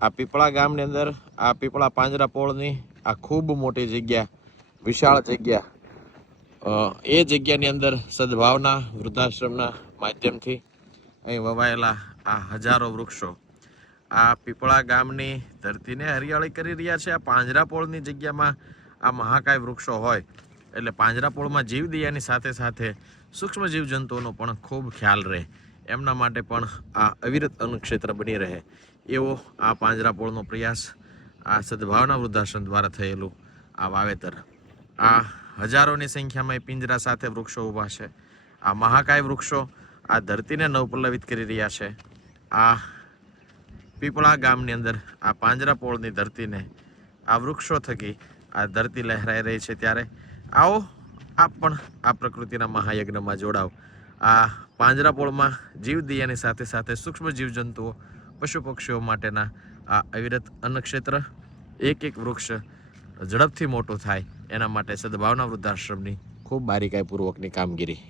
આ પીપળા ગામની અંદર આ પીપળા પાંજરાપોળની આ ખૂબ મોટી જગ્યા, વિશાળ જગ્યા, એ જગ્યાની અંદર સદભાવના વૃદ્ધાશ્રમના માધ્યમથી અહીં વવાયેલા આ હજારો વૃક્ષો આ પીપળા ગામની ધરતીને હરિયાળી કરી રહ્યા છે. આ પાંજરાપોળની જગ્યામાં આ મહાકાય વૃક્ષો હોય એટલે પાંજરાપોળમાં જીવદયાની સાથે સાથે સૂક્ષ્મ જીવજંતુઓનો પણ ખૂબ ખ્યાલ રહે, એમના માટે પણ આ અવિરત અન્નક્ષેત્ર બની રહે એવો આ પાંજરાપોળનો પ્રયાસ, આ સદભાવના વૃદ્ધાશ્રમ દ્વારા થયેલું આ વાવેતર, આ હજારોની સંખ્યામાં પિંજરા સાથે વૃક્ષો ઊભા છે. આ મહાકાય વૃક્ષો આ ધરતીને નવપલ્લવિત કરી રહ્યા છે. આ પીપળા ગામની અંદર આ પાંજરાપોળની ધરતીને આ વૃક્ષો થકી આ ધરતી લહેરાઈ રહી છે. ત્યારે આવો આપ પણ આ પ્રકૃતિના મહાયજ્ઞમાં જોડાવ. આ પાંજરાપોળમાં જીવદયાની સાથે સાથે સૂક્ષ્મ જીવજંતુઓ, પશુ પક્ષીઓ માટેના આ અવિરત અન્નક્ષેત્ર, એક એક વૃક્ષ ઝડપથી મોટું થાય એના માટે સદભાવના વૃદ્ધાશ્રમની ખૂબ બારીકાઈપૂર્વકની કામગીરી.